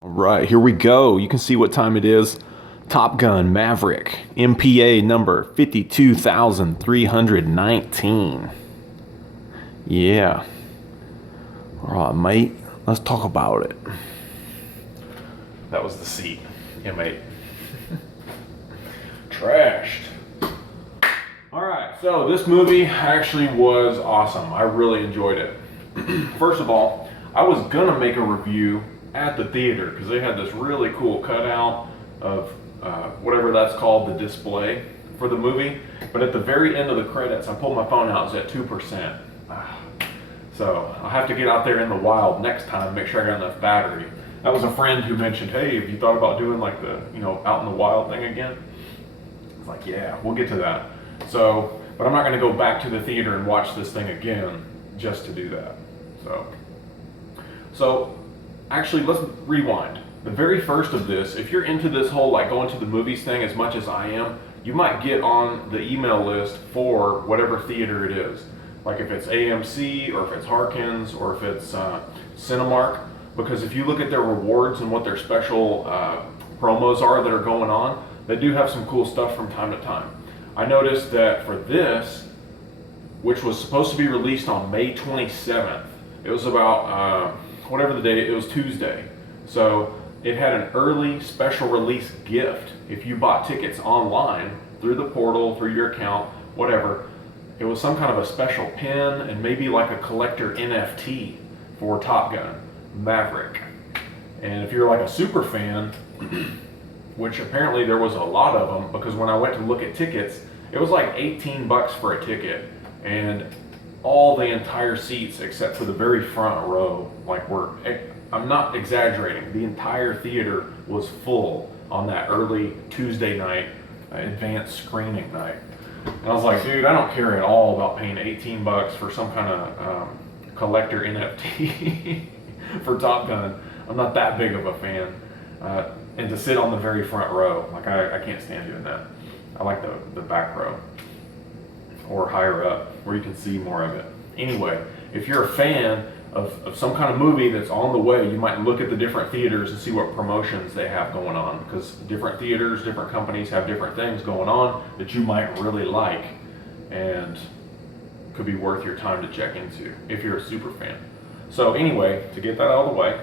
All right, here we go. You can see what time it is. Top Gun Maverick, MPA number 52,319. Yeah. All right, mate. Let's talk about it. That was the seat. Yeah, mate. Trashed. All right, so this movie actually was awesome. I really enjoyed it. First of all, I was gonna make a review at the theater because they had this really cool cutout of whatever that's called, the display for the movie. But at the very end of the credits, I pulled my phone out, it was at 2%. So I'll have to get out there in the wild next time, make sure I got enough battery. That was a friend who mentioned, hey, have you thought about doing like the, out in the wild thing again? I was like, yeah, we'll get to that. So, but I'm not gonna go back to the theater and watch this thing again just to do that. So actually, let's rewind. The very first of this, if you're into this whole like going to the movies thing as much as I am, you might get on the email list for whatever theater it is. Like if it's AMC or if it's Harkins or if it's Cinemark, because if you look at their rewards and what their special promos are that are going on, they do have some cool stuff from time to time. I noticed that for this, which was supposed to be released on May 27th, it was about whatever the day, it was Tuesday. So it had an early special release gift. If you bought tickets online through the portal, through your account, whatever, it was some kind of a special pin and maybe like a collector NFT for Top Gun Maverick. And if you're like a super fan, which apparently there was a lot of them, because when I went to look at tickets, it was like 18 bucks for a ticket, and all the entire seats except for the very front row, I'm not exaggerating, the entire theater was full on that early Tuesday night, advanced screening night. And I was like, dude, I don't care at all about paying 18 bucks for some kind of collector NFT for Top Gun. I'm not that big of a fan. And to sit on the very front row, I can't stand doing that. I like the back row or higher up where you can see more of it. Anyway, if you're a fan of some kind of movie that's on the way, you might look at the different theaters and see what promotions they have going on, because different theaters, different companies have different things going on that you might really like and could be worth your time to check into if you're a super fan. So anyway, to get that out of the way,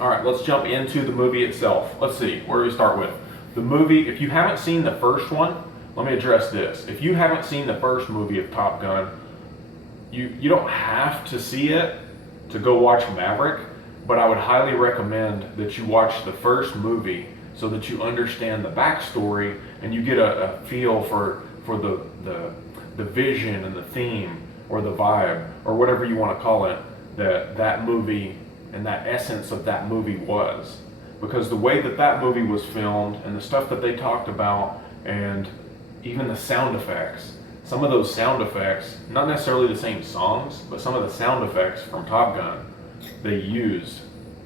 all right, let's jump into the movie itself. Let's see, where do we start with? The movie, if you haven't seen the first one, let me address this. If you haven't seen the first movie of Top Gun, you don't have to see it to go watch Maverick, but I would highly recommend that you watch the first movie so that you understand the backstory and you get a feel for the vision and the theme or the vibe or whatever you want to call it, that movie and that essence of that movie was. Because the way that movie was filmed and the stuff that they talked about and even the sound effects, some of those sound effects, not necessarily the same songs, but some of the sound effects from Top Gun, they used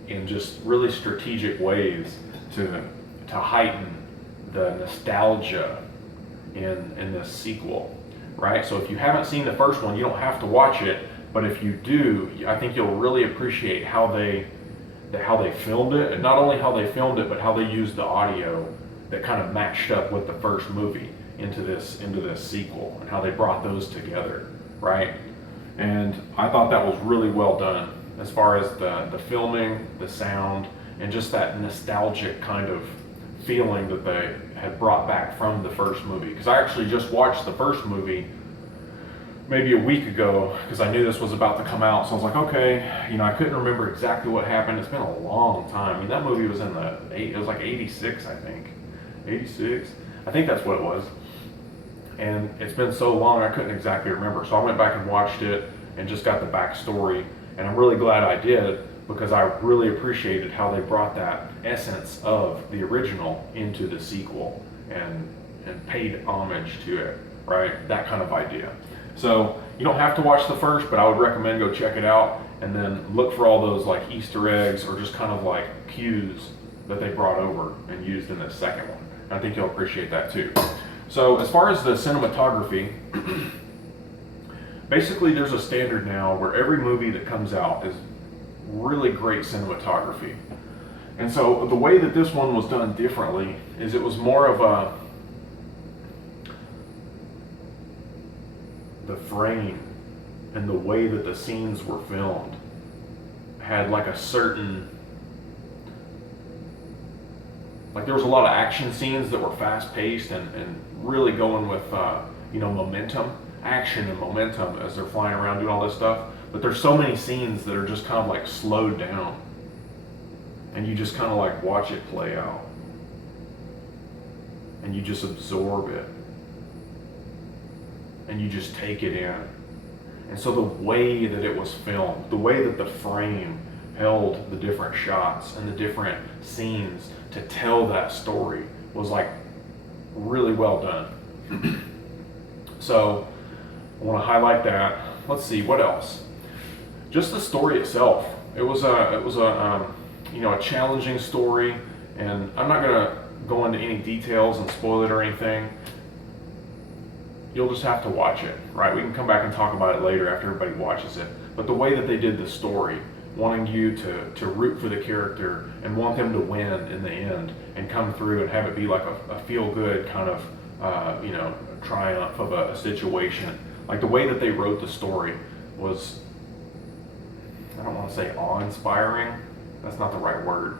in just really strategic ways to heighten the nostalgia in this sequel, right? So if you haven't seen the first one, you don't have to watch it, but if you do, I think you'll really appreciate how they filmed it, and not only how they filmed it, but how they used the audio that kind of matched up with the first movie into this sequel, and how they brought those together, right? And I thought that was really well done as far as the filming, the sound, and just that nostalgic kind of feeling that they had brought back from the first movie. Because I actually just watched the first movie maybe a week ago because I knew this was about to come out, so I was like, okay, I couldn't remember exactly what happened. It's been a long time. I mean, that movie was it was like 86, I think. 86? I think that's what it was. And it's been so long I couldn't exactly remember. So I went back and watched it and just got the backstory. And I'm really glad I did, because I really appreciated how they brought that essence of the original into the sequel and paid homage to it, right? That kind of idea. So you don't have to watch the first, but I would recommend go check it out and then look for all those like Easter eggs or just kind of like cues that they brought over and used in this second one. And I think you'll appreciate that too. So as far as the cinematography, basically there's a standard now where every movie that comes out is really great cinematography. And so the way that this one was done differently is it was more of the frame and the way that the scenes were filmed had like a certain, like there was a lot of action scenes that were fast paced and really going with, momentum, action and momentum as they're flying around doing all this stuff. But there's so many scenes that are just kind of like slowed down. And you just kind of like watch it play out. And you just absorb it. And you just take it in. And so the way that it was filmed, the way that the frame held the different shots and the different scenes to tell that story was like really well done. So I want to highlight that. Let's see, what else? Just the story itself. It was a challenging story, and I'm not gonna go into any details and spoil it or anything. You'll just have to watch it, right? We can come back and talk about it later after everybody watches it. But the way that they did the story, wanting you to root for the character and want them to win in the end and come through and have it be like a feel-good kind of, triumph of a situation. Like the way that they wrote the story was, I don't want to say awe-inspiring, that's not the right word,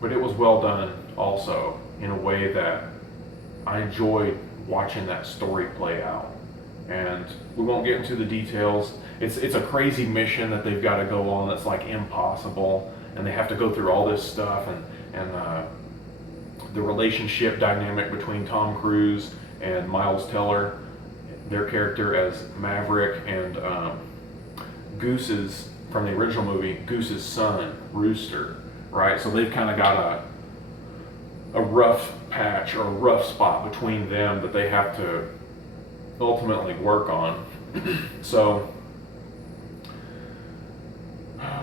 but it was well done also in a way that I enjoyed watching that story play out. And we won't get into the details. It's a crazy mission that they've got to go on that's like impossible, and they have to go through all this stuff, and the relationship dynamic between Tom Cruise and Miles Teller, their character as Maverick, and Goose's, from the original movie, Goose's son, Rooster, right? So they've kind of got a rough patch or a rough spot between them that they have to ultimately work on. So,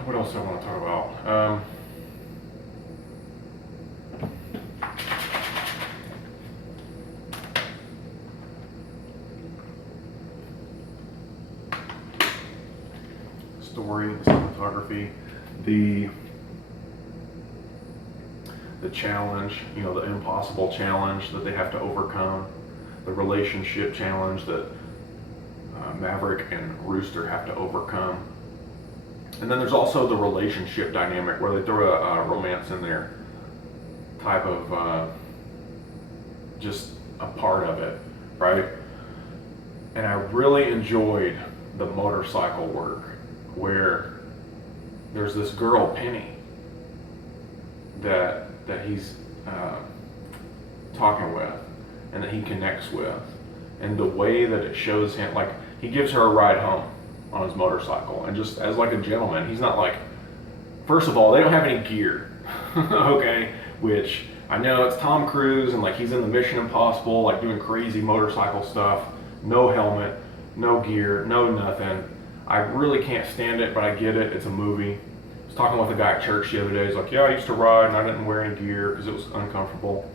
what else do I want to talk about? Story, the cinematography, the challenge, the impossible challenge that they have to overcome, the relationship challenge that Maverick and Rooster have to overcome. And then there's also the relationship dynamic where they throw a romance in there, type of just a part of it, right? And I really enjoyed the motorcycle work where there's this girl, Penny, that he's talking with and that he connects with, and the way that it shows him, like he gives her a ride home on his motorcycle, and just as like a gentleman, he's not like, first of all, they don't have any gear, okay, which I know it's Tom Cruise and like he's in the Mission Impossible, like doing crazy motorcycle stuff, no helmet, no gear, no nothing. I really can't stand it, but I get it, it's a movie. I was talking with a guy at church the other day, he's like, yeah, I used to ride and I didn't wear any gear because it was uncomfortable.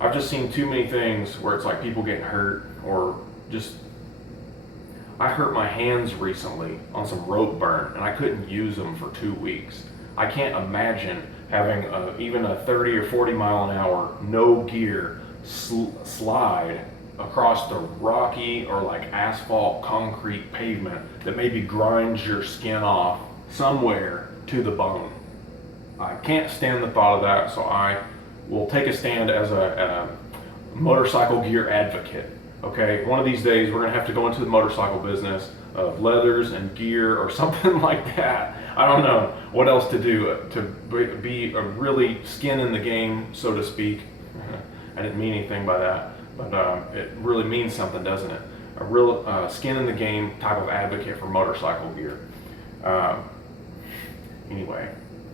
I've just seen too many things where it's like people getting hurt, or just, I hurt my hands recently on some rope burn and I couldn't use them for 2 weeks. I can't imagine having even a 30 or 40 mile an hour, no gear, slide across the rocky or like asphalt concrete pavement that maybe grinds your skin off somewhere to the bone. I can't stand the thought of that, so I will take a stand as a motorcycle gear advocate. Okay, one of these days we're gonna have to go into the motorcycle business of leathers and gear or something like that. I don't know what else to do to be a really skin in the game, so to speak. I didn't mean anything by that, but it really means something, doesn't it? A real skin in the game type of advocate for motorcycle gear. Anyway,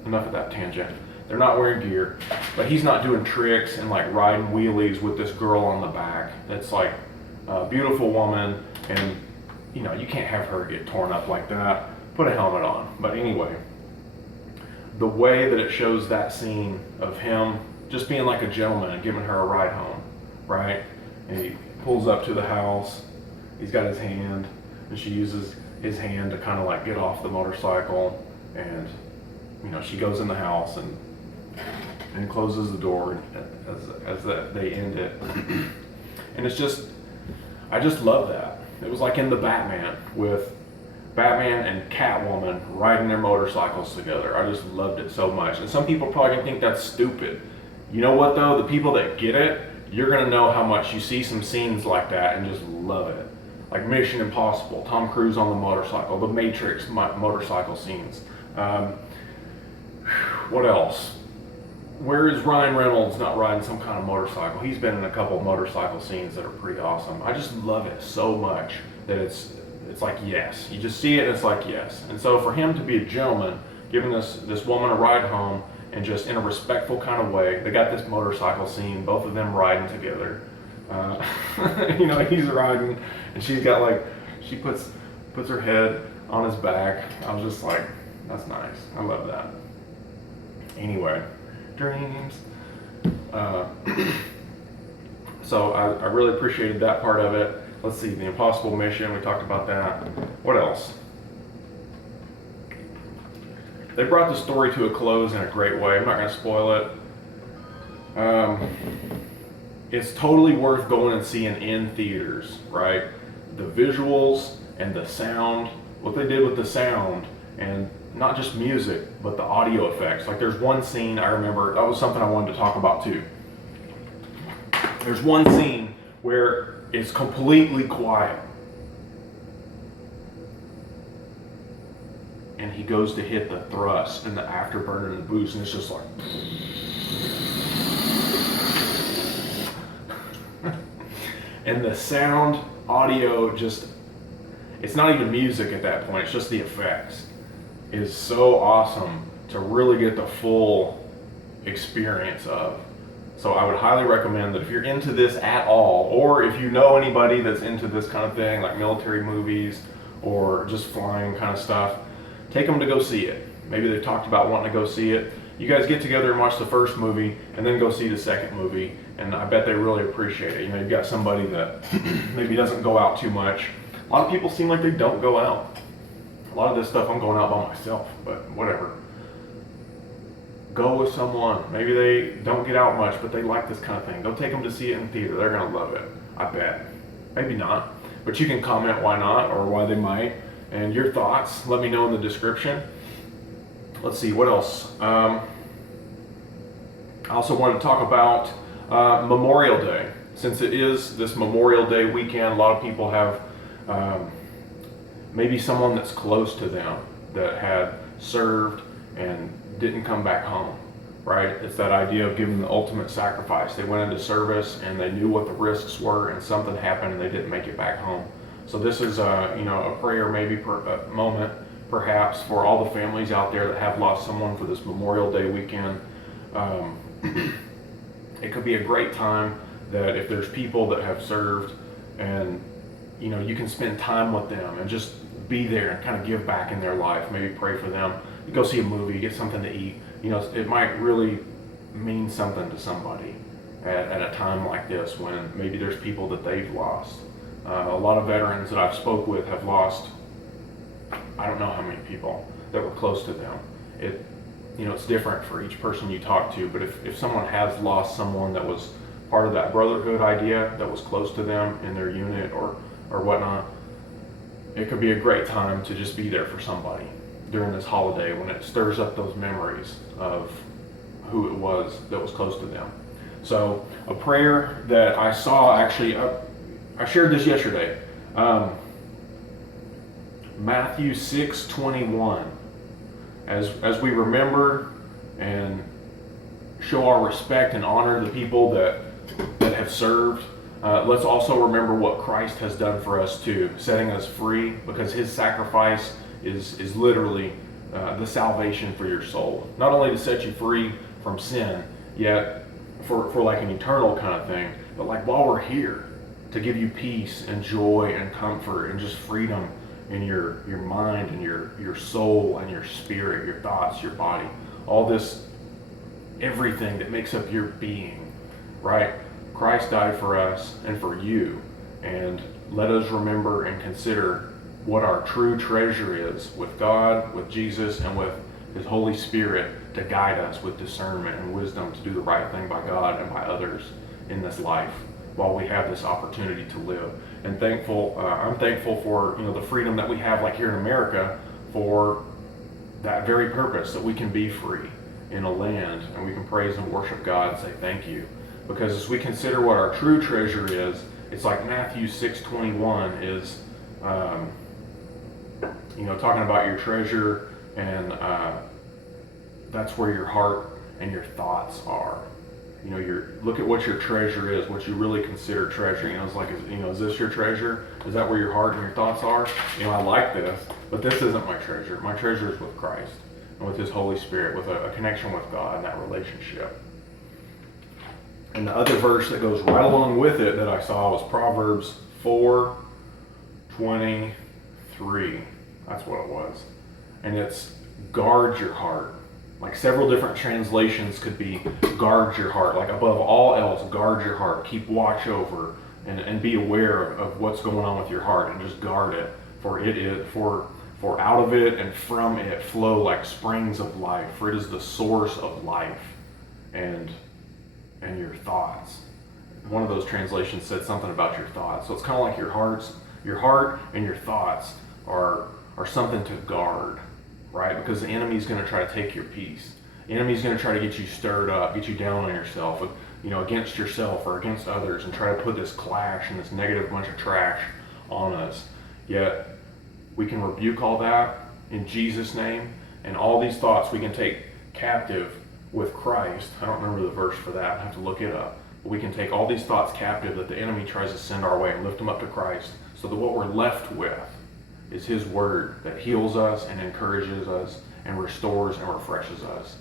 enough of that tangent. They're not wearing gear, but he's not doing tricks and like riding wheelies with this girl on the back. That's like a beautiful woman, and you can't have her get torn up like that. Put a helmet on. But anyway, the way that it shows that scene of him just being like a gentleman and giving her a ride home, right? And he pulls up to the house, he's got his hand, and she uses his hand to kind of like get off the motorcycle, and she goes in the house and closes the door as they end it. And it's just, I just love that. It was like in the Batman, with Batman and Catwoman riding their motorcycles together. I just loved it so much. And some people probably gonna think that's stupid. You know what though? The people that get it, you're gonna know how much you see some scenes like that and just love it. Like Mission Impossible, Tom Cruise on the motorcycle, the Matrix motorcycle scenes. What else? Where is Ryan Reynolds not riding some kind of motorcycle? He's been in a couple of motorcycle scenes that are pretty awesome. I just love it so much that it's like yes. You just see it and it's like yes. And so for him to be a gentleman, giving this woman a ride home and just in a respectful kind of way, they got this motorcycle scene, both of them riding together. He's riding and she's got she puts her head on his back. I was just like, that's nice. I love that. Anyway, dreams. So I really appreciated that part of it. Let's see, the Impossible Mission, we talked about that. What else? They brought the story to a close in a great way. I'm not going to spoil it. It's totally worth going and seeing in theaters, right? The visuals and the sound, what they did with the sound, and not just music, but the audio effects. Like there's one scene I remember, that was something I wanted to talk about too. There's one scene where it's completely quiet. And he goes to hit the thrust and the afterburner and the boost, and it's just like... and the sound, audio, just... it's not even music at that point, it's just the effects. It is so awesome to really get the full experience of. So I would highly recommend that if you're into this at all, or if you know anybody that's into this kind of thing, like military movies or just flying kind of stuff, take them to go see it. Maybe they've talked about wanting to go see it. You guys get together and watch the first movie and then go see the second movie, and I bet they really appreciate it. You've got somebody that maybe doesn't go out too much. A lot of people seem like they don't go out. A lot of this stuff I'm going out by myself, but whatever. Go with someone. Maybe they don't get out much, but they like this kind of thing. Go take them to see it in theater. They're going to love it. I bet. Maybe not. But you can comment why not or why they might. And your thoughts, let me know in the description. Let's see, what else? I also wanted to talk about Memorial Day. Since it is this Memorial Day weekend, a lot of people have maybe someone that's close to them that had served and didn't come back home, right? It's that idea of giving the ultimate sacrifice. They went into service and they knew what the risks were, and something happened and they didn't make it back home. So this is a prayer, maybe a moment perhaps for all the families out there that have lost someone for this Memorial Day weekend. It could be a great time that if there's people that have served and you can spend time with them and just be there and kind of give back in their life. Maybe pray for them. You go see a movie, get something to eat. It might really mean something to somebody at a time like this when maybe there's people that they've lost. A lot of veterans that I've spoke with have lost, I don't know how many people that were close to them. It's different for each person you talk to, but if someone has lost someone that was part of that brotherhood idea, that was close to them in their unit or whatnot, it could be a great time to just be there for somebody during this holiday when it stirs up those memories of who it was that was close to them. So a prayer that I saw, actually, I shared this yesterday. Matthew 6:21. As we remember and show our respect and honor the people that have served, let's also remember what Christ has done for us too, setting us free, because his sacrifice is literally the salvation for your soul. Not only to set you free from sin, yet for like an eternal kind of thing, but like while we're here, to give you peace and joy and comfort and just freedom in your mind and your soul and your spirit, your thoughts, your body, all this, everything that makes up your being, right? Christ died for us and for you, and let us remember and consider what our true treasure is with God, with Jesus, and with His Holy Spirit to guide us with discernment and wisdom to do the right thing by God and by others in this life while we have this opportunity to live. And I'm thankful for the freedom that we have, like here in America, for that very purpose, that we can be free in a land and we can praise and worship God and say thank you. Because as we consider what our true treasure is, it's like Matthew 6:21 is, talking about your treasure, and that's where your heart and your thoughts are. Look at what your treasure is, what you really consider treasure. It's like, is this your treasure? Is that where your heart and your thoughts are? I like this, but this isn't my treasure. My treasure is with Christ and with His Holy Spirit, with a connection with God and that relationship. And the other verse that goes right along with it that I saw was Proverbs 4:23. That's what it was. And it's guard your heart. Like several different translations could be guard your heart. Like above all else, guard your heart. Keep watch over and be aware of what's going on with your heart, and just guard it. For out of it and from it flow like springs of life. For it is the source of life and your thoughts. One of those translations said something about your thoughts. So it's kind of like your heart and your thoughts are something to guard, right? Because the enemy's going to try to take your peace. The enemy's going to try to get you stirred up, get you down on yourself, against yourself or against others, and try to put this clash and this negative bunch of trash on us. Yet we can rebuke all that in Jesus' name, and all these thoughts we can take captive with Christ. I don't remember the verse for that. I have to look it up. But we can take all these thoughts captive that the enemy tries to send our way and lift them up to Christ, so that what we're left with is His Word that heals us and encourages us and restores and refreshes us.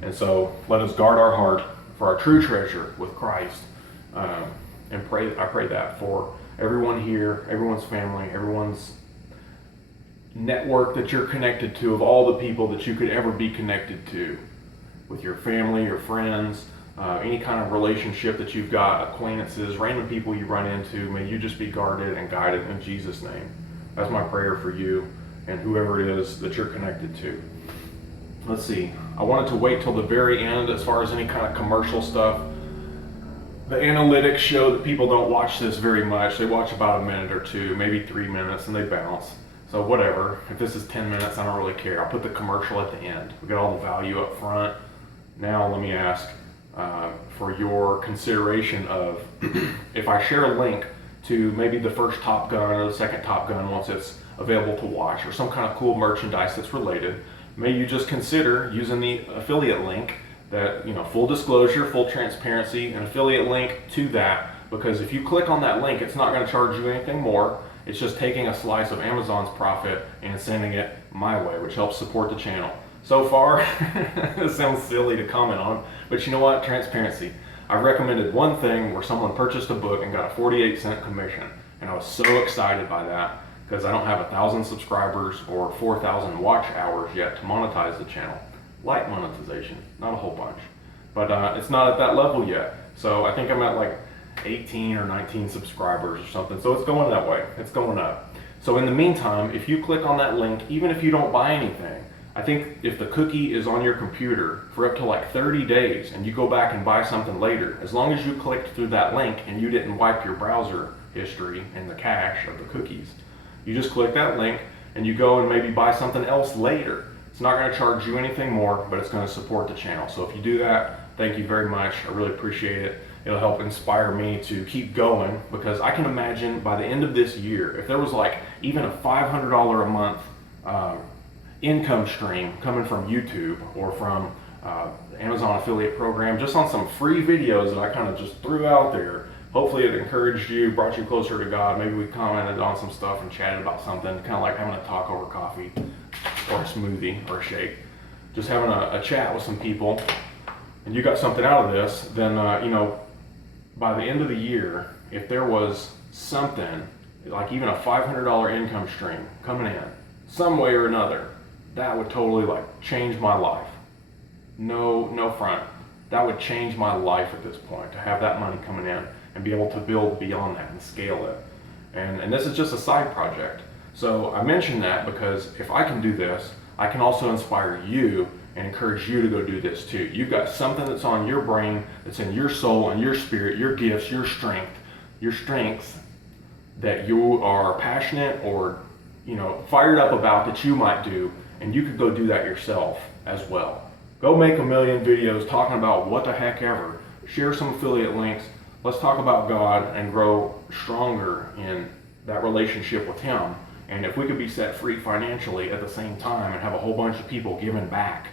And so let us guard our heart for our true treasure with Christ. And I pray that for everyone here, everyone's family, everyone's network that you're connected to, of all the people that you could ever be connected to, with your family, your friends, any kind of relationship that you've got, acquaintances, random people you run into. May you just be guarded and guided in Jesus' name. That's my prayer for you and whoever it is that you're connected to. Let's see. I wanted to wait till the very end as far as any kind of commercial stuff. The analytics show that people don't watch this very much. They watch about a minute or two, maybe 3 minutes, and they bounce. So whatever. If this is 10 minutes, I don't really care. I'll put the commercial at the end. We got all the value up front. Now let me ask for your consideration of if I share a link to maybe the first Top Gun or the second Top Gun once it's available to watch, or some kind of cool merchandise that's related, may you just consider using the affiliate link that, full disclosure, full transparency, an affiliate link to that, because if you click on that link, it's not going to charge you anything more. It's just taking a slice of Amazon's profit and sending it my way, which helps support the channel. So far, it sounds silly to comment on, but you know what? Transparency. I've recommended one thing where someone purchased a book and got a 48-cent commission, and I was so excited by that because I don't have 1,000 subscribers or 4,000 watch hours yet to monetize the channel. Light monetization, not a whole bunch, but it's not at that level yet. So I think I'm at like 18 or 19 subscribers or something. So it's going that way. It's going up. So in the meantime, if you click on that link, even if you don't buy anything, I think if the cookie is on your computer for up to like 30 days and you go back and buy something later, as long as you clicked through that link and you didn't wipe your browser history and the cache of the cookies, you just click that link and you go and maybe buy something else later. It's not going to charge you anything more, but it's going to support the channel. So if you do that, thank you very much. I really appreciate it. It'll help inspire me to keep going, because I can imagine by the end of this year, if there was like even a $500 a month income stream coming from YouTube or from the Amazon affiliate program, just on some free videos that I kind of just threw out there. Hopefully it encouraged you, brought you closer to God. Maybe we commented on some stuff and chatted about something, kind of like having a talk over coffee or a smoothie or a shake. Just having a chat with some people, and you got something out of this, then by the end of the year, if there was something, like even a $500 income stream coming in, some way or another, that would totally like change my life. No front. That would change my life at this point, to have that money coming in and be able to build beyond that and scale it. And this is just a side project. So I mention that because if I can do this, I can also inspire you and encourage you to go do this too. You've got something that's on your brain, that's in your soul and your spirit, your gifts, your strengths that you are passionate or fired up about that you might do, and you could go do that yourself as well. Go make a million videos talking about what the heck ever. Share some affiliate links. Let's talk about God and grow stronger in that relationship with Him. And if we could be set free financially at the same time and have a whole bunch of people giving back,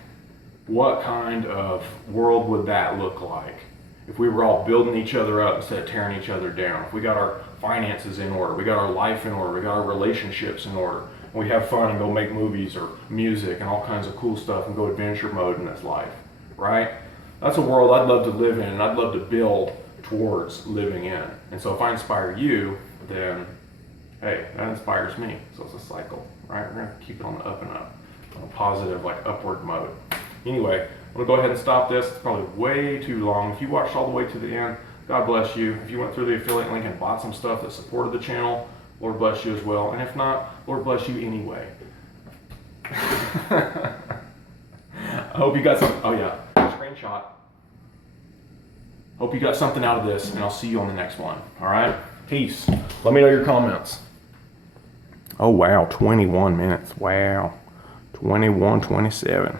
what kind of world would that look like? If we were all building each other up instead of tearing each other down. If we got our finances in order, we got our life in order, we got our relationships in order, and we have fun and go make movies or music and all kinds of cool stuff and go adventure mode in this life, right? That's a world I'd love to live in and I'd love to build towards living in. And so if I inspire you, then hey, that inspires me. So it's a cycle, right? We're gonna keep it on the up and up, on a positive, like upward mode. Anyway, I'm gonna go ahead and stop this. It's probably way too long. If you watched all the way to the end, God bless you. If you went through the affiliate link and bought some stuff that supported the channel, Lord bless you as well. And if not, Lord bless you anyway. I hope you got some, oh yeah, screenshot. Hope you got something out of this, and I'll see you on the next one. All right? Peace. Let me know your comments. Oh wow, 21 minutes. Wow. 21:27.